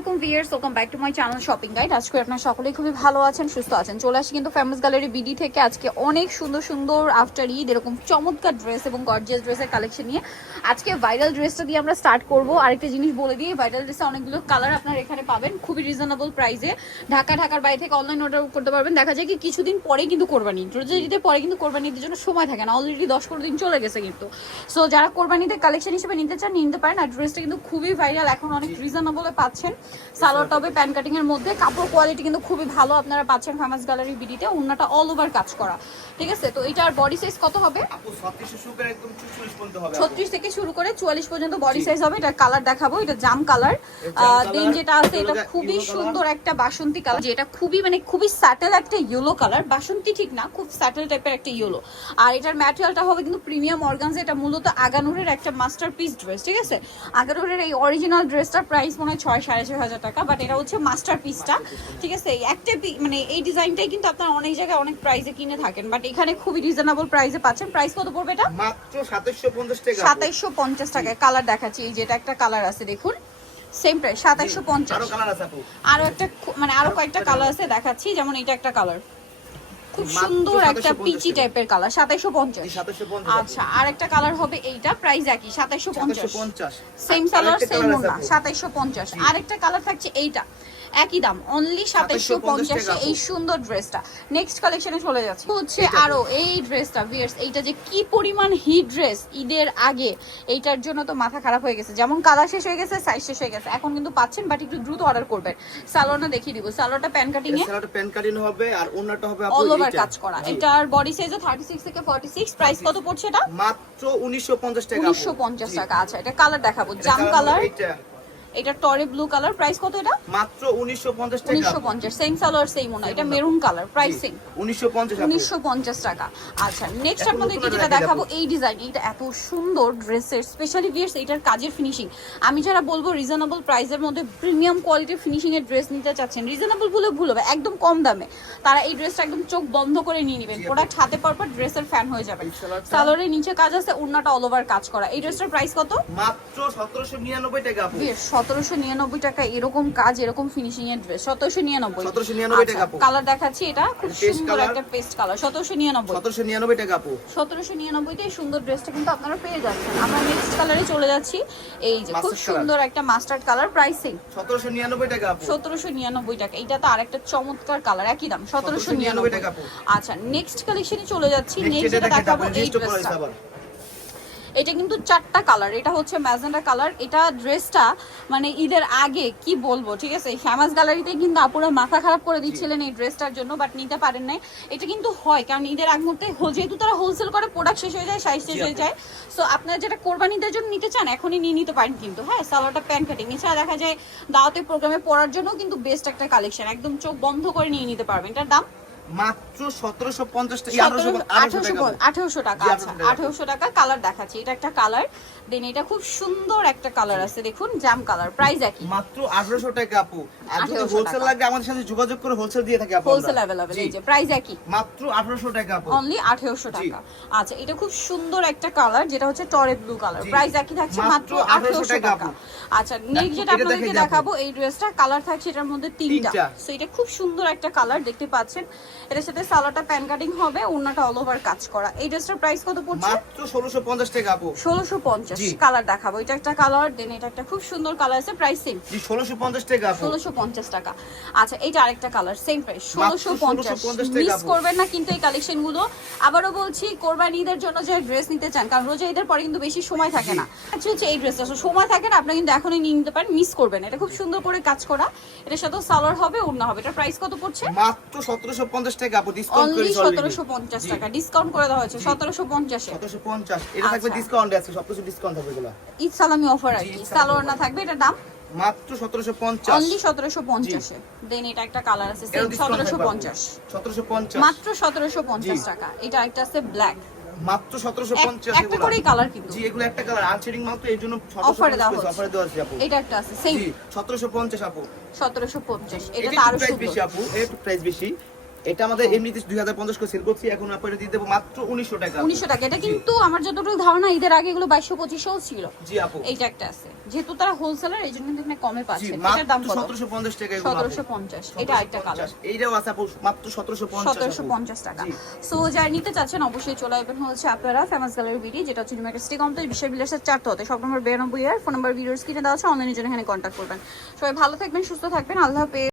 আলাইকুম viewers, welcome back to my channel shopping guide. আজকে আপনারা সকলেই খুবই ভালো আছেন, সুস্থ আছেন। চলে আসি কিন্তু ফেমাস গ্যালারি বিডি থেকে আজকে অনেক সুন্দর সুন্দর আফটার ঈদ এরকম চমৎকার ড্রেস এবং গর্জিয়াস ড্রেসের কালেকশন নিয়ে। আজকে ভাইরাল ড্রেসটা দিয়ে আমরা স্টার্ট করব। আরেকটা জিনিস বলে দিই, ভাইরাল ড্রেসে অনেকগুলো কালার আপনারা এখানে পাবেন খুবই রিজনেবল প্রাইসে। ঢাকার বাইরে থেকে অনলাইন অর্ডার করতে পারবেন। দেখা যায় কি কিছুদিন পরে কিন্তু কোরবানি, রোজা ঈদের পরে কিন্তু কোরবানি ঈদের জন্য সময় থাকে না, অলরেডি 10-15 দিন চলে গেছে কিন্তু। সো যারা কোরবানিতে কালেকশন হিসেবে নিতে চান নিতে পারেন। আর ড্রেসটা কিন্তু খুবই ভাইরাল, এখন অনেক রিজনেবলে পাচ্ছেন। সালোয়ার টপে প্যান কাটিং এর মধ্যে কাপড় কোয়ালিটি কিন্তু খুবই ভালো আপনারা পাচ্ছেন ফেমাস গ্যালারি বিডিতে। ওন্নাটা অল ওভার কাজ করা, ঠিক আছে। তো এটার বডি সাইজ কত হবে? 36 থেকে শুরু করে 44 পর্যন্ত বডি সাইজ হবে। এটা কালার দেখাবো, এটা জাম কালার। দেন যেটা আছে এটা খুবই সুন্দর একটা বাসন্তী কালার, যেটা খুবই স্যাটেল একটা ইয়েলো কালার। বাসন্তী ঠিক না, খুব স্যাটেল টাইপের একটা ইয়েলো। আর এটার ম্যাটেরিয়ালটা হবে কিন্তু প্রিমিয়াম অর্গানজা। এটা মূলত আগানুরের একটা মাস্টারপিস ড্রেস, ঠিক আছে। আগানুরের এই অরিজিনাল ড্রেসটার প্রাইস মনে হয় 6-6.5 টাকা, বাট এটা হচ্ছে মাস্টারপিসটা, ঠিক আছে। একটা এই ডিজাইনটাই কিন্তু আপনারা অনেক জায়গায় অনেক প্রাইসে কিনে থাকেন, বাট এখানে খুবই রিজনেবল প্রাইসে পাচ্ছেন। প্রাইস কত পড়বে এটা? মাত্র 2750 টাকা। 2750 টাকায় কালার দেখাচ্ছি। এই যেটা একটা কালার আছে দেখুন, সেম প্রাইস 2750। আরো কালার আছে আপু, আরো একটা আরো কয়েকটা কালার আছে দেখাচ্ছি, যেমন এটা একটা কালার খুব সুন্দর একটা পিচি টাইপের কালার 2750। আচ্ছা, আর একটা কালার হবে এইটা, প্রাইস একই 2750। সেম কালার সেম ওনা 2750। আরেকটা কালার থাকছে এইটা, একই দাম অনলি 2750 এই সুন্দর ড্রেসটা। নেক্সট কালেকশনে চলে যাচ্ছে হচ্ছে আরো এই ড্রেসটা ভিউয়ার্স, এইটা যে কি পরিমাণ হিট ড্রেস ঈদের আগে, এইটার জন্য তো মাথা খারাপ হয়ে গেছে। যেমন কালার শেষ হয়ে গেছে, সাইজ শেষ হয়ে গেছে, এখন কিন্তু পাচ্ছেন, বাট একটু দ্রুত অর্ডার করবেন। সালোয়ারটা দেখিয়ে দিব, সালোয়ারটা প্যান কাটিং এ, সালোয়ারটা প্যান কাটিং হবে আর ওন্নাটা হবে আপু অল ওভার কাজ করা। এটার বডি সাইজ 36 থেকে 46। প্রাইস কত পড়ছে এটা? মাত্র 1950 টাকা। 1950 টাকা। আচ্ছা, এটা কালার দেখাবো, জাম কালার, এটা টরে ব্লু কালার। প্রাইস কত এটা? মাত্র 1950 টাকা। 1950। সেম সালোয়ার সেম ওনা, এটা মেরুন কালার, প্রাইস সেম 1950 টাকা। আচ্ছা, নেক্সট আপনাদেরকে যেটা দেখাবো এই ডিজাইন, এটা এত সুন্দর ড্রেসের স্পেশালি ভিউয়ার্স, এটার কাজের ফিনিশিং আমি যারা বলবো রিজনেবল প্রাইসের মধ্যে প্রিমিয়াম কোয়ালিটির ফিনিশিং এর ড্রেস নিতে চাচ্ছেন, রিজনেবল বলে ভুল হবে, একদম কম দামে, তারা এই ড্রেসটা একদম চোখ বন্ধ করে নিয়ে নেবেন। প্রোডাক্ট হাতে পাওয়ার পর ড্রেসের ফ্যান হয়ে যাবে। সালোয়ারের নিচে কাজ আছে, ওন্নাটা অল ওভার কাজ করা। এই ড্রেসটার প্রাইস কত? মাত্র 1799 টাকা আপু। 1799 টাকা, এরকম কাজ এরকম ফিনিশিং এর ড্রেস 1799 টাকা আপু। কালার দেখাচ্ছি, এটা খুব সুন্দর একটা পেস্ট কালার 1799 টাকা আপু। 1799 তে সুন্দর ড্রেসটা কিন্তু আপনারা পেয়ে যাচ্ছেন। আমরা নেক্সট কালারে চলে যাচ্ছি, এই যে খুব সুন্দর একটা মাস্টার্ড কালার, প্রাইসিং 1799 টাকা আপু। 1799 টাকা। এটা তো আরেকটা চমৎকার কালার, একই দাম 1799 টাকা আপু। আচ্ছা, নেক্সট কালেকশনে চলে যাচ্ছি। নেক্সট যেটা দেখাবো এই ড্রেসটা, এটা কিন্তু 4টা কালার। এটা হচ্ছে ম্যাজেন্টা কালার। এটা ড্রেসটা ঈদের আগে কি বলবো, ঠিক আছে, ফেমাস গ্যালারিতে কিন্তু আপুরা মাথা খারাপ করে দিচ্ছিলেন এই ড্রেসটার জন্য, বাট নিতে পারেন নাই। এটা কিন্তু হয় কারণ ঈদের আগ মুহূর্তে যেহেতু তারা হোলসেল করে, প্রোডাক্ট শেষ হয়ে যায়, সাইজ শেষ হয়ে যায়। সো আপনারা যেটা কোরবানিদের জন্য নিতে চান এখনই নিয়ে নিতে পারেন কিন্তু। হ্যাঁ, সালোয়ারটা প্যান কাটিং, এছাড়া দেখা যায় দাওয়াতে প্রোগ্রামে পরার জন্য কিন্তু বেস্ট একটা কালেকশন, একদম চোখ বন্ধ করে নিয়ে নিতে পারবেন। এটার দাম মাত্র 1750 টাকা। 1800 টাকা। আচ্ছা, 1800 টাকা। কালার দেখাচ্ছি, এটা একটা কালার। দেন এটা খুব সুন্দর একটা কালার আছে দেখুন, জাম কালার। প্রাইস একই, মাত্র 1800 টাকা আপু। আর যদি হোলসেল লাগে আমাদের সাথে যোগাযোগ করে হোলসেল দিয়ে থাকি আপু। Wholesale available. এই যে প্রাইস একই, মাত্র 1800 টাকা আপু। অনলি 1800 টাকা। আচ্ছা, এটা খুব সুন্দর একটা কালার, যেটা হচ্ছে টরে ব্লু কালার। প্রাইস একই থাকছে, মাত্র 1800 টাকা। আচ্ছা, নেক্সট যেটা আপনাদেরকে দেখাবো এই ড্রেসটা, কালার থাকছে এটার মধ্যে 3টা। সো এটা খুব সুন্দর একটা কালার, দেখতে পাচ্ছেন। এটার সাথে সালোয়ারটা প্যান কাটিং হবে, ওন্নাটা অল ওভার কাজ করা। এই ড্রেসটার প্রাইস কত পড়ছে? মাত্র 1650 টাকা আপু। 1650। কালার দেখাবো, এটা একটা কালার। দেন এটা একটা খুব সুন্দর কালার আছে, প্রাইস সেম 1650 টাকা আপু। 1650 টাকা। আচ্ছা, এটা আরেকটা কালার, সেম প্রাইস 1650। মিস করবেন না কিন্তু এই কালেকশনগুলো। আবারও বলছি, কোরবানি ঈদের জন্য যে ড্রেস নিতে চান, কারণ রোজা ঈদের পরে কিন্তু বেশি সময় থাকে না। আচ্ছা, হচ্ছে এই ড্রেসটা সময় থাকে না, আপনি কিন্তু এখনই নিয়ে নিতে পারেন, মিস করবেন। এটা খুব সুন্দর করে কাজ করা, এটার সাথে সালোয়ার হবে, ওড়না হবে। এটা প্রাইস কত পড়ছে? মাত্র 1750 টাকা আপু। ডিসকাউন্ট করে 1750 টাকা, ডিসকাউন্ট করে দেওয়া হয়েছে 1750 এ। 1750 এটা থাকবে ডিসকাউন্ট আছে, সবকিছু ডিসকাউন্ট হবে এগুলা। ঈদ সালামি অফার আর কি, সালোয়ার না থাকবে। এটার দাম মাত্র 1750, অনলি 1750 এ। দেন এটা একটা কালার আছে সেম 1750, 1750 মাত্র 1750 টাকা। এটা একটা আছে ব্ল্যাক, মাত্র 1750 একটা করেই কালার কিন্তু। জি, এগুলো একটা কালার, আনশেডিং মাল তো এই জন্য অফারে দেওয়া আছে আপু। এটা একটা আছে সেম জি 1750 আপু। 1750। এটা এটা তো আরো প্রাইস সুন্দর বেশি আপু, একটু প্রাইস বেশি। এটা আমাদের এমনিতে 2050 করে সেল করছি, এখন আপনারা দিয়ে দেবো মাত্র 1900 টাকা। 1900 টাকা। এটা কিন্তু আমার যতটুকু ধারণা ঈদের আগে এগুলো 2200-2500 ছিল। জি আপু, এইটা একটা আছে, যেহেতু তারা হোলসেলার এই জন্য কিন্তু এখানে কমে জি পাচ্ছে। এটার মাত্র দাম কত? 1750 টাকা। এগুলো 1750। এটা আরেকটা কালার, এইটাও আছে আপু মাত্র 1750 টাকা। জি। সো যারা নিতে চাচ্ছেন অবশ্যই চলে আসবেন হচ্ছে আপনারা ফেমাস গ্যালারি বিডি, যেটা হচ্ছে নিউমার্কেট সিটি কমপ্লেক্স বিশ্বের বিলাসের 4 হতে, সব নম্বর 92 আর ফোন নাম্বার ভিডিওর স্ক্রিনে দেওয়া আছে, অনলাইনের জন্য এখানে কন্ট্যাক্ট করবেন। সবাই ভালো থাকবেন, সুস্থ থাকবেন, আল্লাহ হাফেজ।